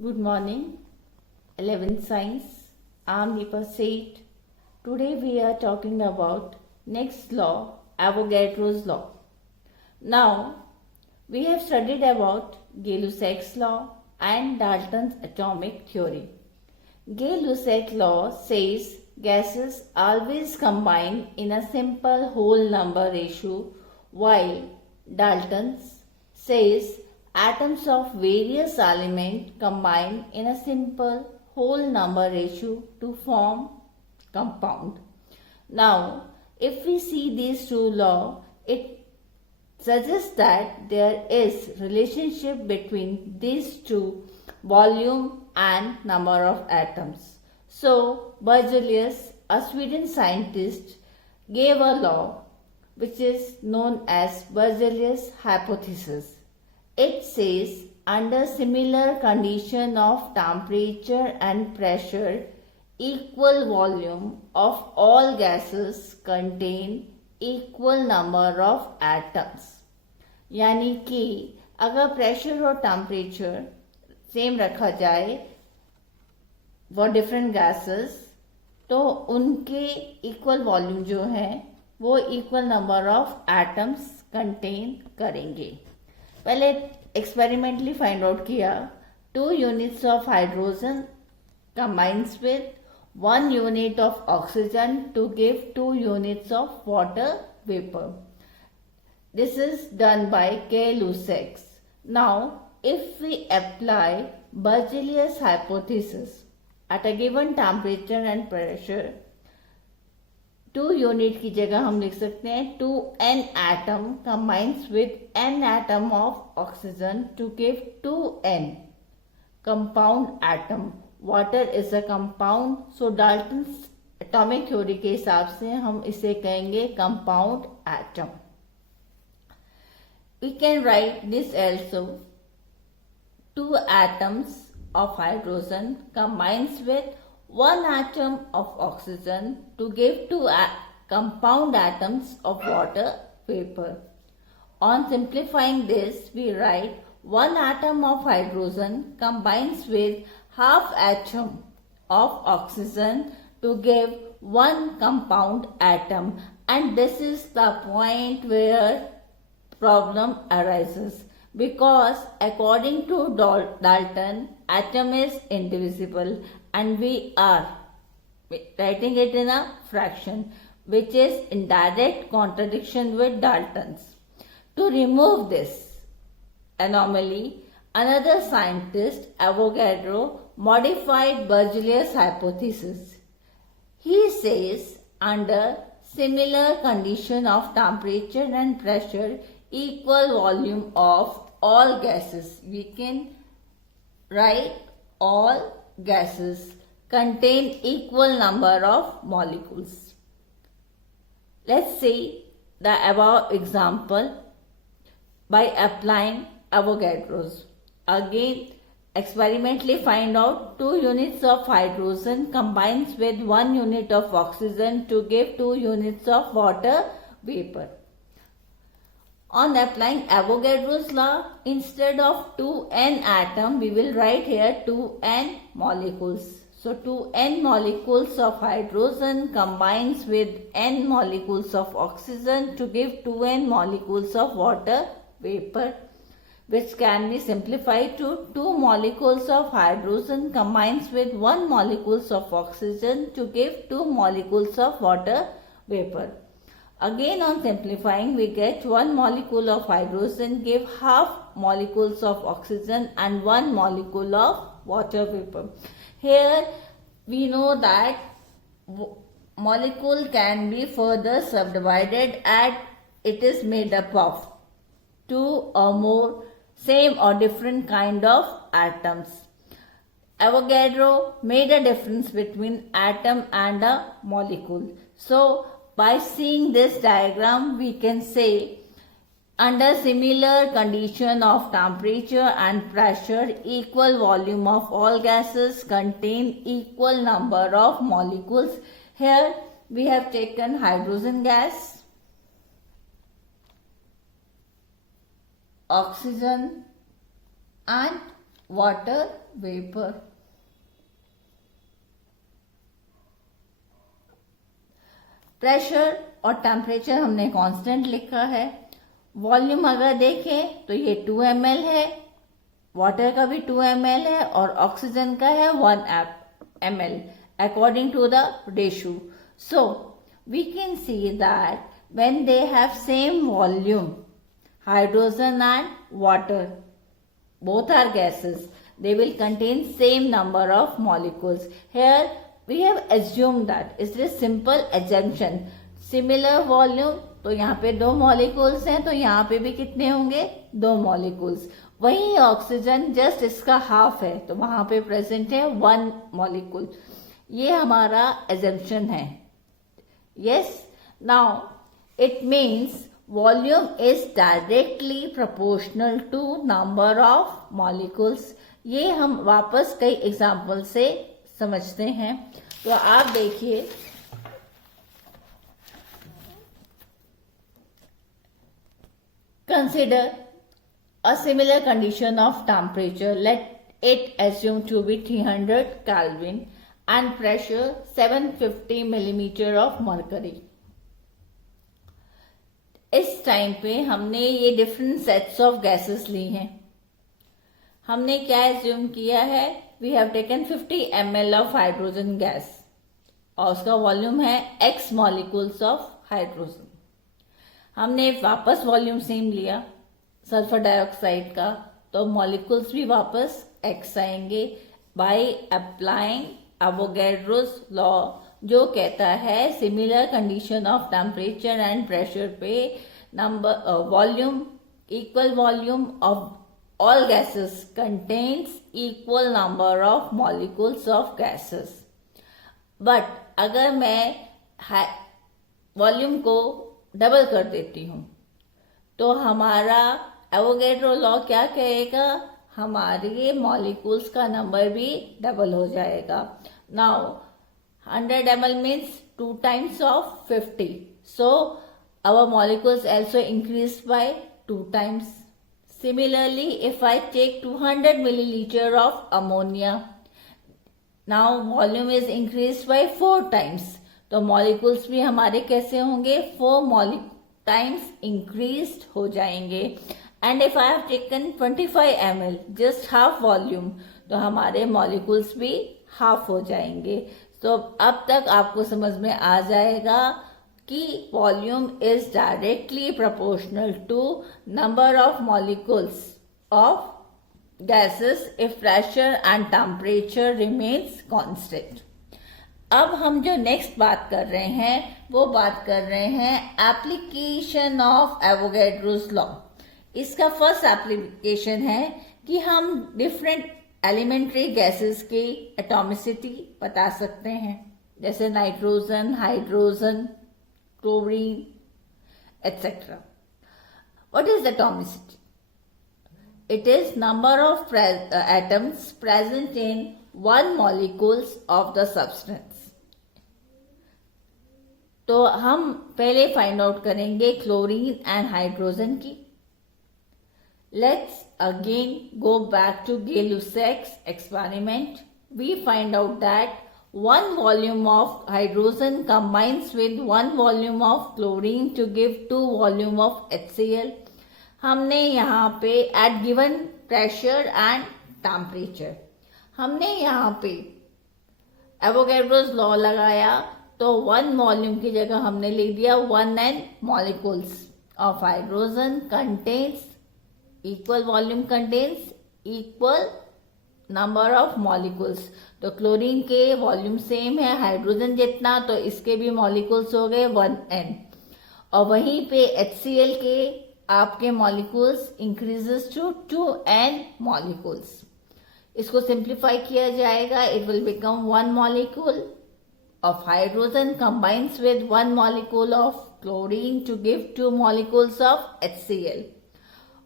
Good morning, 11th Science. I'm Deepa Seth. Today we are talking about next law, Avogadro's law. Now, we have studied about Gay-Lussac's law and Dalton's atomic theory. Gay-Lussac law says gases always combine in a simple whole number ratio, while Dalton's says atoms of various elements combine in a simple whole number ratio to form compound. Now, if we see these two laws, it suggests that there is relationship between these two, volume and number of atoms. So, Berzelius, a Swedish scientist, gave a law which is known as Berzelius hypothesis. It says under similar condition of temperature and pressure, equal volume of all gases contain equal number of atoms. यानी कि अगर pressure और temperature same रखा जाए for different gases तो उनके equal volume जो है वो equal number of atoms contain करेंगे. पहले एक्सपेरिमेंटली फाइंड आउट किया 2 units of hydrogen combines with 1 unit of oxygen to give 2 units of water vapor. This is done by Gay-Lussac. Now, if we apply Berzelius hypothesis at a given temperature and pressure, 2 unit की जगह हम लिख सकते हैं 2n atom combines with n atom of oxygen to give 2n compound atom. Water is a compound, so Dalton's atomic theory के हिसाब से हम इसे कहेंगे compound atom. We can write this also. 2 atoms of hydrogen combines with 1 atom of oxygen to give 2 compound atoms of water vapor. On simplifying this, we write 1 atom of hydrogen combines with half atom of oxygen to give 1 compound atom, and this is the point where problem arises, because according to Dalton, atom is indivisible and we are writing it in a fraction, which is in direct contradiction with Dalton's. To remove this anomaly, another scientist, Avogadro, modified Berzelius hypothesis. He says under similar condition of temperature and pressure, equal volume of all gases, we can write all gases contain equal number of molecules. Let's see the above example by applying Avogadro's. Again, experimentally find out 2 units of hydrogen combines with 1 unit of oxygen to give 2 units of water vapor. On applying Avogadro's law, instead of 2n atom, we will write here 2n molecules. So 2n molecules of hydrogen combines with n molecules of oxygen to give 2n molecules of water vapor, which can be simplified to 2 molecules of hydrogen combines with 1 molecules of oxygen to give 2 molecules of water vapor. Again, on simplifying, we get 1 molecule of hydrogen give half molecules of oxygen and 1 molecule of water vapor. Here we know that molecule can be further subdivided and it is made up of 2 or more same or different kind of atoms. Avogadro made a difference between atom and a molecule. So, by seeing this diagram, we can say under similar condition of temperature and pressure, equal volume of all gases contain equal number of molecules. Here we have taken hydrogen gas, oxygen and water vapor. Pressure और temperature हमने constant लिखा है. Volume अगर देखें तो ये 2 ml है, water का भी 2 ml है और ऑक्सीजन का है 1 ml according to the ratio. So we can see that when they have same volume, hydrogen and water, both are gases, they will contain same number of molecules. Here we have assumed that, is this simple assumption, similar volume, तो यहाँ पे 2 molecules हैं तो यहाँ पे भी कितने होंगे 2 मॉलिक्यूल्स. वही ऑक्सीजन जस्ट इसका हाफ है तो वहां पे प्रेजेंट है 1 मॉलिक्यूल. ये हमारा assumption है. Yes, now it means volume is directly proportional to number of molecules. ये हम वापस कई एग्जाम्पल से समझते हैं. तो आप देखिए, consider a similar condition of temperature. Let it assume to be 300 Kelvin and pressure 750 millimeter of mercury. इस टाइम पे हमने ये डिफरेंट सेट्स ऑफ गैसेस ली हैं. हमने क्या एज्यूम किया है, we have taken 50 ml of hydrogen gas और उसका वॉल्यूम है x मॉलिक्यूल्स ऑफ हाइड्रोजन. हमने वापस वॉल्यूम सेम लिया सल्फर डाइऑक्साइड का, तो मॉलिक्यूल्स भी वापस x आएंगे बाय अप्लाइंग एवोगैड्रोस लॉ, जो कहता है similar condition of temperature and pressure पे number volume equal volume of all gases contains equal number of molecules of gases. But अगर मैं वॉल्यूम को डबल कर देती हूँ तो हमारा एवोगैड्रो लॉ क्या कहेगा, हमारे मॉलिक्यूल्स का नंबर भी डबल हो जाएगा. Now 100 ml means 2 times of 50. So our molecules also increased by 2 times. Similarly, if I take 200 milliliter of ammonia, now volume is increased by 4 times. तो molecules भी हमारे कैसे होंगे, 4 times increased हो जाएंगे. And if I have taken 25 ml, just half volume, तो हमारे molecules भी half हो जाएंगे. तो अब तक आपको समझ में आ जाएगा कि volume is directly proportional to number of molecules of gases if pressure and temperature remains constant. अब हम जो नेक्स्ट बात कर रहे हैं वो बात कर रहे हैं एप्लीकेशन ऑफ एवोगैड्रोस लॉ. इसका फर्स्ट एप्लीकेशन है कि हम डिफरेंट एलिमेंट्री गैसेस की एटॉमिसिटी बता सकते हैं, जैसे nitrogen, hydrogen, chlorine, etc. What is atomicity? It is number of atoms present in one molecules of the substance. तो हम पहले फाइंड आउट करेंगे क्लोरीन एंड हाइड्रोजन की. Let's again go back to Gay-Lussac's experiment. We find out that 1 volume of hydrogen combines with 1 volume of chlorine to give 2 volume of HCl. हमने यहाँ पे at given pressure and temperature, हमने यहाँ पे Avogadro's law लगाया तो 1 volume की जगह हमने लिख दिया 1 n molecules of hydrogen contains equal volume contains equal number of molecules. तो क्लोरीन के वॉल्यूम सेम है हाइड्रोजन जितना, तो इसके भी मॉलिक्यूल्स हो गए 1n. और वहीं पे HCl के आपके molecules increases to 2n molecules. इसको सिंप्लीफाई किया जाएगा, it will become 1 molecule of hydrogen combines with 1 molecule of chlorine to give 2 molecules of HCl.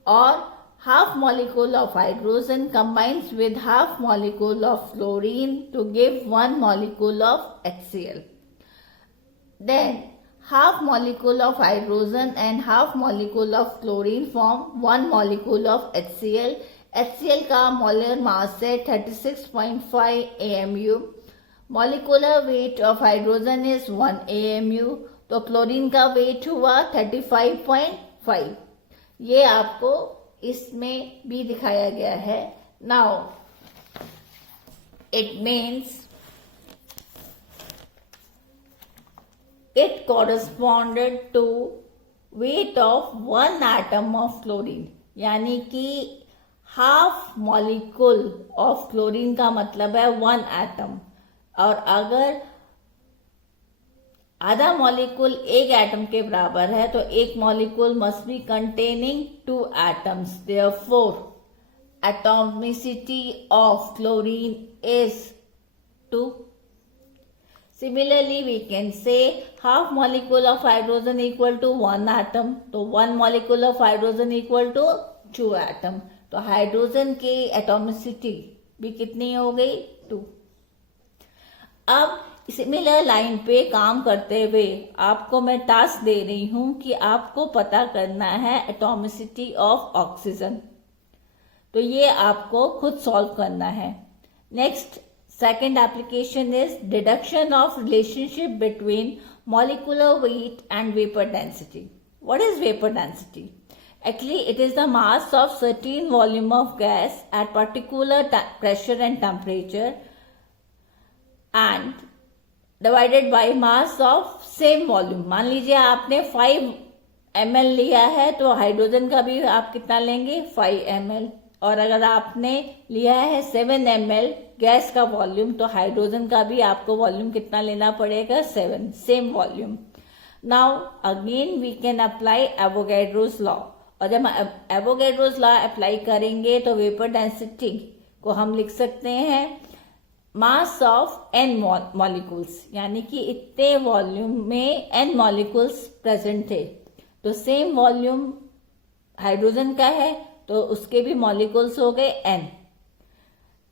और half molecule of hydrogen combines with half molecule of fluorine to give 1 molecule of HCl. Then half molecule of hydrogen and half molecule of chlorine form 1 molecule of HCl HCl का molar mass है 36.5 AMU, molecular weight of hydrogen is 1 AMU, तो chlorine का wait हुआ 35.5। ये आपको इसमें भी दिखाया गया है। Now it means it corresponded to weight of 1 atom of chlorine, यानी कि हाफ मॉलिक्यूल ऑफ क्लोरीन का मतलब है 1 एटम, और अगर आधा मॉलिक्यूल एक एटम के बराबर है तो एक molecule must be containing 2 atoms, therefore atomicity of chlorine is 2। Similarly, we can say half molecule of hydrogen equal to 1 atom, तो 1 molecule of hydrogen equal to 2 atom, तो हाइड्रोजन की एटॉमिसिटी भी कितनी हो गई 2। अब सिमिलर लाइन पे काम करते हुए आपको मैं टास्क दे रही हूं कि आपको पता करना है एटॉमिसिटी ऑफ ऑक्सीजन, तो ये आपको खुद सॉल्व करना है। Next second application is deduction of relationship between molecular weight and vapor density. What is vapor density? Actually, it is the mass of certain volume of gas at particular pressure and temperature and divided by mass of same volume. मान लीजिए आपने 5 ml लिया है तो hydrogen का भी आप कितना लेंगे 5 ml, और अगर आपने लिया है 7 ml गैस का वॉल्यूम तो हाइड्रोजन का भी आपको वॉल्यूम कितना लेना पड़ेगा 7, same volume. Now again we can apply Avogadro's law, और जब एवोगैड्रोस लॉ अप्लाई करेंगे तो वेपर डेंसिटी को हम लिख सकते हैं मास ऑफ n मॉलिक्यूल्स, यानी कि इतने वॉल्यूम में n मॉलिक्यूल्स प्रेजेंट थे, तो सेम वॉल्यूम हाइड्रोजन का है तो उसके भी मॉलिक्यूल्स हो गए n।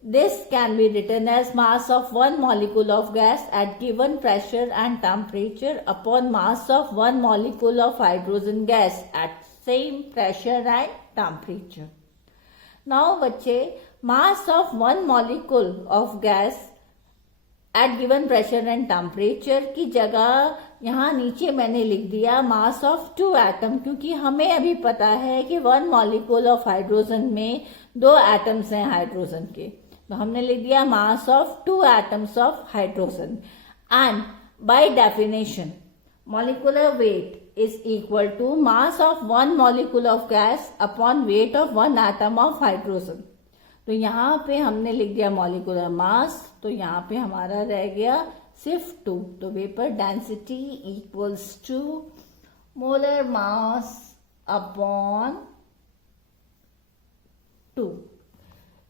This can be written as mass of 1 molecule of gas at given pressure and temperature upon mass of 1 molecule of hydrogen gas at same pressure and temperature. Now बच्चे mass of 1 molecule of gas at given pressure and temperature की जगह यहाँ नीचे मैंने लिख दिया mass of 2 atom, क्योंकि हमें अभी पता है कि 1 molecule of hydrogen में 2 atoms हैं हाइड्रोजन के, तो हमने लिख दिया mass of 2 atoms of hydrogen. And by definition molecular weight is equal to mass of 1 molecule of gas upon weight of 1 atom of hydrogen. तो यहाँ पे हमने लिख दिया मॉलिक्यूलर मास, तो यहाँ पे हमारा रह गया सिर्फ 2, तो vapour density equals to molar mass upon 2।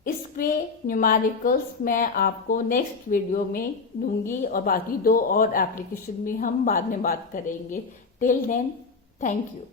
इस पे न्यूमेरिकल्स मैं आपको नेक्स्ट वीडियो में दूंगी, और बाकी 2 और एप्लीकेशन भी हम बाद में बात करेंगे। Till then, thank you.